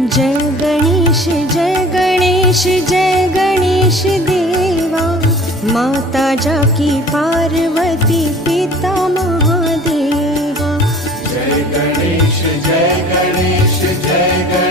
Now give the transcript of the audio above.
जय गणेश जय गणेश जय गणेश देवा, माता जाकी पार्वती पिता महादेवा। जय गणेश जय गणेश जय गणेश